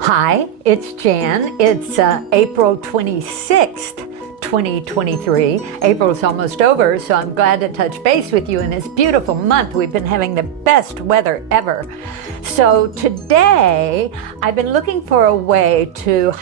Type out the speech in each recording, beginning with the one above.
Hi, it's Jan. It's April 26th, 2023. April's almost over, so I'm glad to touch base with you in this beautiful month. We've been having the best weather ever. So today, I've been looking for a way to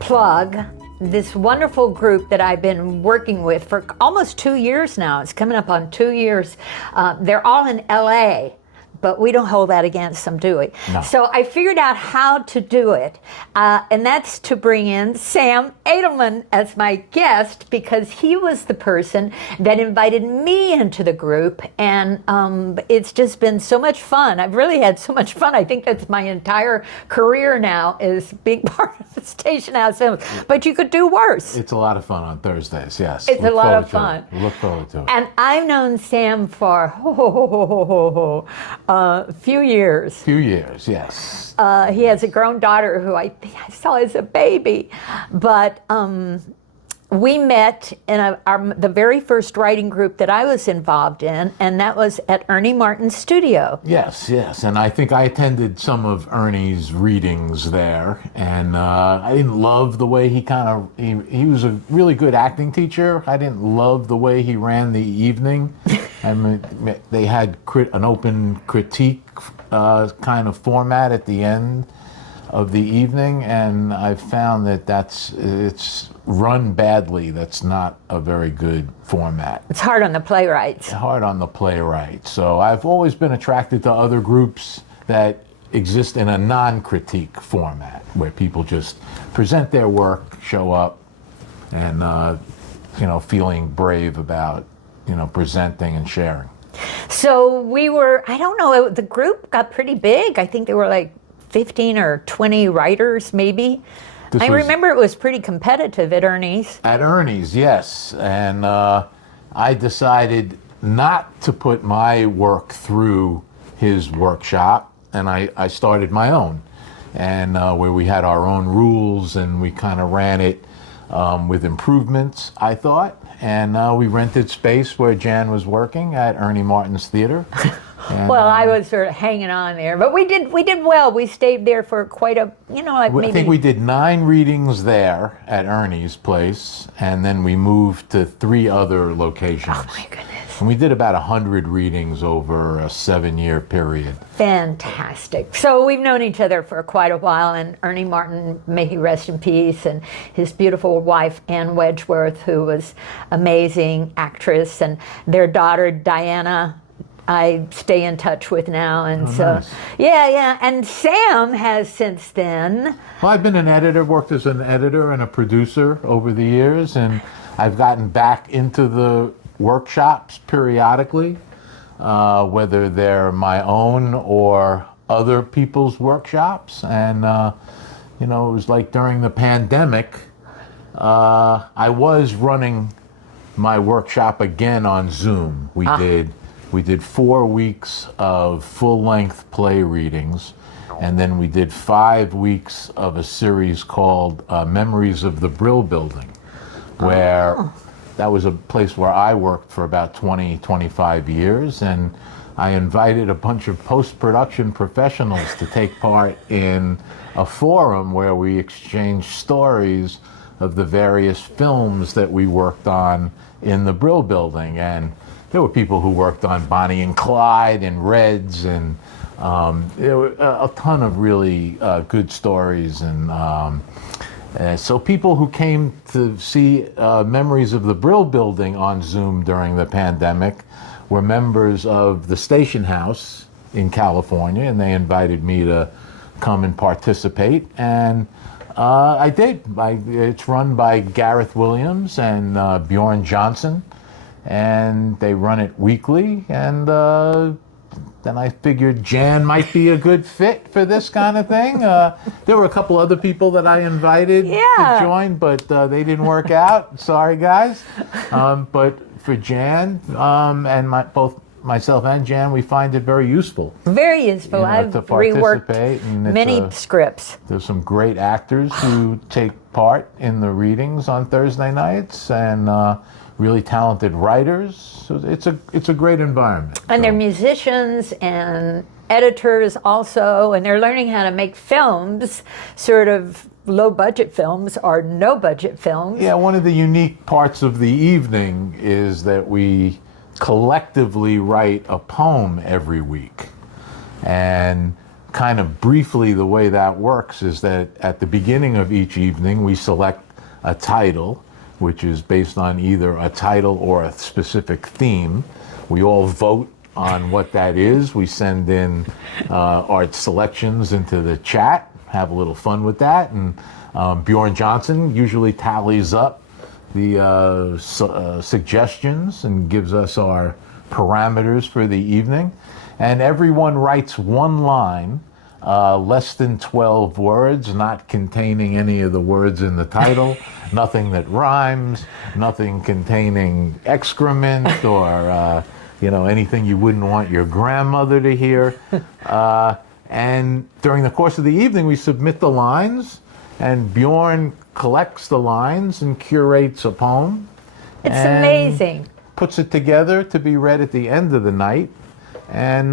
plug this wonderful group that I've been working with for almost 2 years now. It's coming up on 2 years. They're all in LA. But we don't hold that against them, do we? No. So I figured out how to do it, and that's to bring in Sam Adelman as my guest, because he was the person that invited me into the group, and it's just been so much fun. I've really had so much fun. I think that's my entire career now, is being part of the Station House Films. But you could do worse. It's a lot of fun on Thursdays, yes. It's a lot of fun. Look forward to it. And I've known Sam for few years. Few years, yes. He has a grown daughter who I think I saw as a baby, but we met in the very first writing group that I was involved in, and that was at Ernie Martin's studio. Yes, and I think I attended some of Ernie's readings there, and I didn't love the way he was a really good acting teacher. I didn't love the way he ran the evening. I mean, they had an open critique kind of format at the end of the evening, and I found that it's run badly. That's not a very good format. It's hard on the playwrights. So I've always been attracted to other groups that exist in a non-critique format, where people just present their work, show up, and feeling brave about presenting and sharing. So I don't know, the group got pretty big. I think there were like 15 or 20 writers, maybe. I remember it was pretty competitive at Ernie's. At Ernie's, yes. And I decided not to put my work through his workshop, and I started my own. And where we had our own rules, and we kind of ran it with improvements, I thought. And we rented space where Jan was working at Ernie Martin's Theater. And, well, I was sort of hanging on there, but we did well. We stayed there for quite a, maybe. I think we did 9 readings there at Ernie's place, and then we moved to 3 other locations. Oh my goodness. And we did about 100 readings over a 7-year period. Fantastic. So we've known each other for quite a while, and Ernie Martin, may he rest in peace, and his beautiful wife, Ann Wedgeworth, who was amazing actress, and their daughter, Diana, I stay in touch with now. And nice. Yeah. And Sam has since then. Well, I've been an editor, worked as an editor and a producer over the years, and I've gotten back into the workshops periodically, whether they're my own or other people's workshops. And, it was like during the pandemic, I was running my workshop again on Zoom. We did 4 weeks of full-length play readings, and then we did 5 weeks of a series called Memories of the Brill Building, where that was a place where I worked for about 25 years, and I invited a bunch of post-production professionals to take part in a forum where we exchanged stories of the various films that we worked on in the Brill Building. And there were people who worked on Bonnie and Clyde and Reds, and there were a ton of really good stories. And so people who came to see Memories of the Brill Building on Zoom during the pandemic were members of the Station House in California, and they invited me to come and participate. And I did. It's run by Gareth Williams and Bjorn Johnson. And they run it weekly, and then I figured Jan might be a good fit for this kind of thing. There were a couple other people that I invited to join, but they didn't work out. Sorry, guys. But for Jan, and both myself and Jan, we find it very useful. Very useful. I've reworked many scripts. There's some great actors who take part in the readings on Thursday nights, and really talented writers. So it's a great environment. And they're musicians and editors also, and they're learning how to make films, sort of low budget films or no budget films. Yeah, one of the unique parts of the evening is that we collectively write a poem every week. And kind of briefly, the way that works is that at the beginning of each evening, we select a title, which is based on either a title or a specific theme. We all vote on what that is. We send in our selections into the chat, have a little fun with that, and Bjorn Johnson usually tallies up the suggestions and gives us our parameters for the evening. And everyone writes one line, less than 12 words, not containing any of the words in the title, nothing that rhymes, nothing containing excrement or anything you wouldn't want your grandmother to hear. And during the course of the evening, we submit the lines, and Bjorn collects the lines and curates a poem. It's amazing. Puts it together to be read at the end of the night. And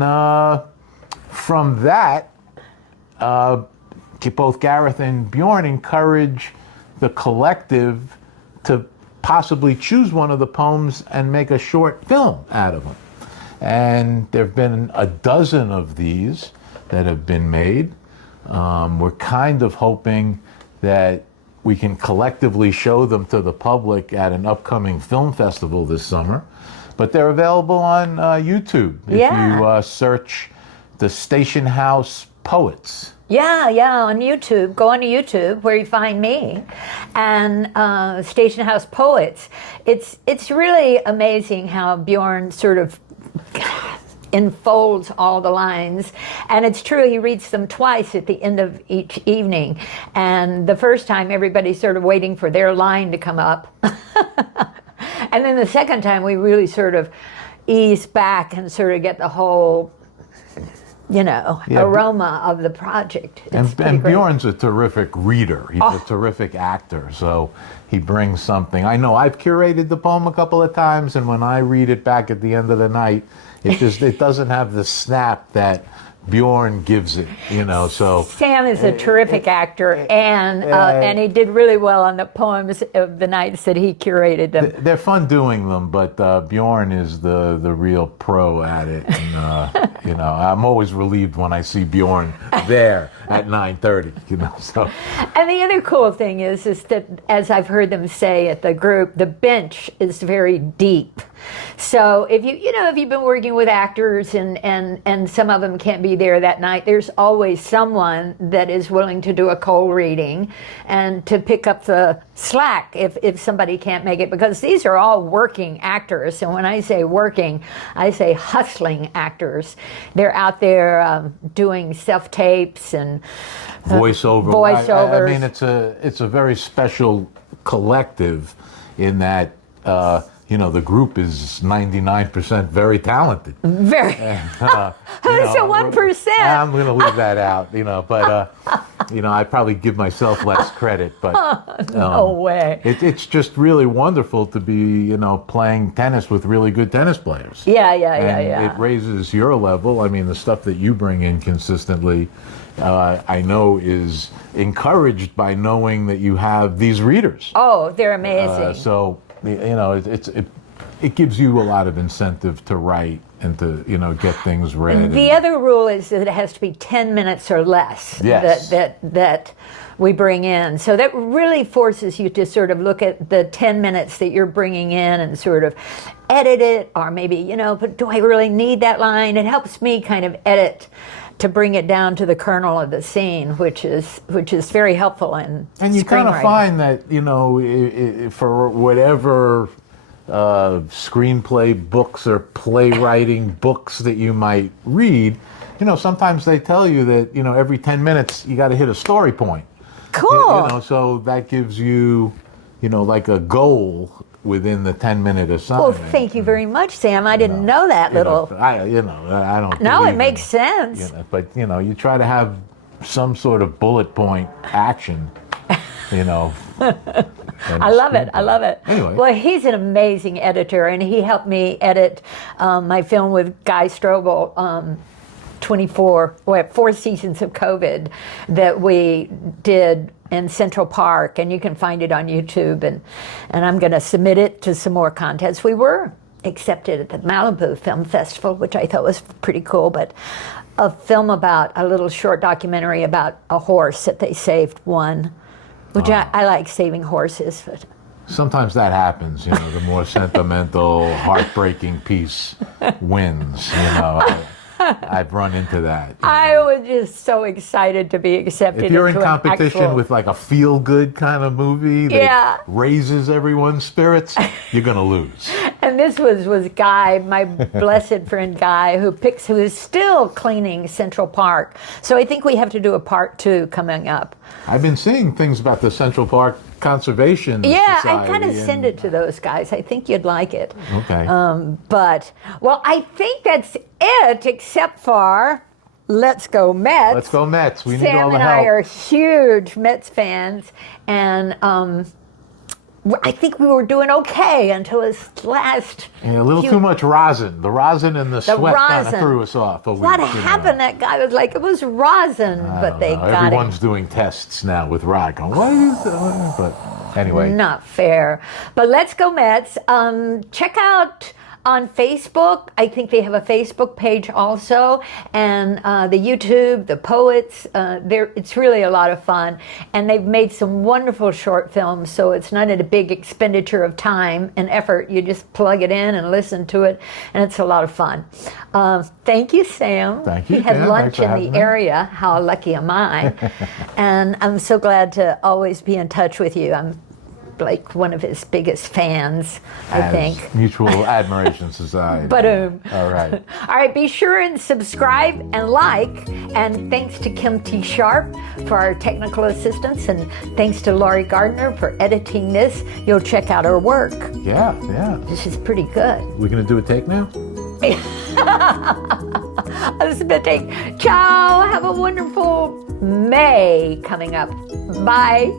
from that, both Gareth and Bjorn encourage the collective to possibly choose one of the poems and make a short film out of them. And there have been a dozen of these that have been made. We're kind of hoping that we can collectively show them to the public at an upcoming film festival this summer. But they're available on YouTube if you search the Station House Poets. Yeah, on YouTube. Go on to YouTube where you find me, and Station House Poets. It's really amazing how Bjorn sort of enfolds all the lines, and it's true, he reads them twice at the end of each evening. And the first time, everybody's sort of waiting for their line to come up. And then the second time, we really sort of ease back and sort of get the whole aroma of the project. And Bjorn's a terrific reader. He's a terrific actor, so he brings something. I know I've curated the poem a couple of times, and when I read it back at the end of the night, it doesn't have the snap that Bjorn gives it, so. Sam is a terrific actor, and he did really well on the poems of the nights that he curated them. They're fun doing them, but Bjorn is the real pro at it. And, I'm always relieved when I see Bjorn there at 9:30, so. And the other cool thing is that, as I've heard them say at the group, the bench is very deep. So if you've been working with actors and some of them can't be there that night, there's always someone that is willing to do a cold reading and to pick up the slack if somebody can't make it, because these are all working actors. And when I say working, I say hustling actors. They're out there doing self-tapes and voiceovers. I mean, it's a very special collective in that the group is 99% very talented. Very. Who's the 1%? I'm going to leave that out, but I probably give myself less credit. But no way. It's just really wonderful to be, playing tennis with really good tennis players. Yeah. It raises your level. I mean, the stuff that you bring in consistently, I know is encouraged by knowing that you have these readers. Oh, they're amazing. So. It gives you a lot of incentive to write and to get things read. And the other rule is that it has to be 10 minutes or less. Yes. that we bring in. So that really forces you to sort of look at the 10 minutes that you're bringing in and sort of edit it, or maybe but do I really need that line? It helps me kind of edit to bring it down to the kernel of the scene, which is very helpful in And you kind of screenwriting. find that, for whatever screenplay books or playwriting books that you might read, sometimes they tell you that, every 10 minutes you got to hit a story point. Cool. So that gives you, like a goal within the 10-minute assignment. Well, thank you very much, Sam. I didn't know that little. I don't. No, it makes sense. But you try to have some sort of bullet point action. I love it. Anyway. Well, he's an amazing editor, and he helped me edit my film with Guy Strobel 4 seasons of COVID that we did in Central Park, and you can find it on YouTube, and I'm going to submit it to some more contests. We were accepted at the Malibu Film Festival, which I thought was pretty cool, but a film about a little short documentary about a horse that they saved won, which I like saving horses. But Sometimes that happens, you know, the more sentimental, heartbreaking piece wins, you know. I've run into that. I was just so excited to be accepted. If you're in into an competition actual- with like a feel-good kind of movie that Yeah. raises everyone's spirits, you're going to lose. And this was Guy, my blessed friend Guy, who is still cleaning Central Park. So I think we have to do a part 2 coming up. I've been seeing things about the Central Park Conservation Yeah, Society. I kind of send it to those guys. I think you'd like it. Okay. But, well, I think that's it, except for Let's Go Mets. Let's go Mets. We need Sam all the and help. I are huge Mets fans, and I think we were doing okay until this last. Yeah, a little few- too much rosin. The rosin and the sweat kind of rosin. threw us off. But What you know, happened? That guy was like, it was rosin, I but don't they know. got Everyone's doing tests now with rock. Going, what is that? But anyway. it. Not fair. But Let's Go Mets. Check out on Facebook. I think they have a Facebook page also, and the YouTube, the poets. It's really a lot of fun, and they've made some wonderful short films. So it's not a big expenditure of time and effort. You just plug it in and listen to it, and it's a lot of fun. Thank you, Sam. Thank you, We had Pam. lunch Thanks for in having the me. area. How lucky am I? And I'm so glad to always be in touch with you. I'm like one of his biggest fans, I As think. Mutual Admiration Society. Ba-doom. All right. All right, be sure and subscribe and like. And thanks to Kim T. Sharp for our technical assistance. And thanks to Laurie Gardner for editing this. You'll check out her work. Yeah, yeah. This is pretty good. We're going to do a take now? Ciao. Have a wonderful May coming up. Bye.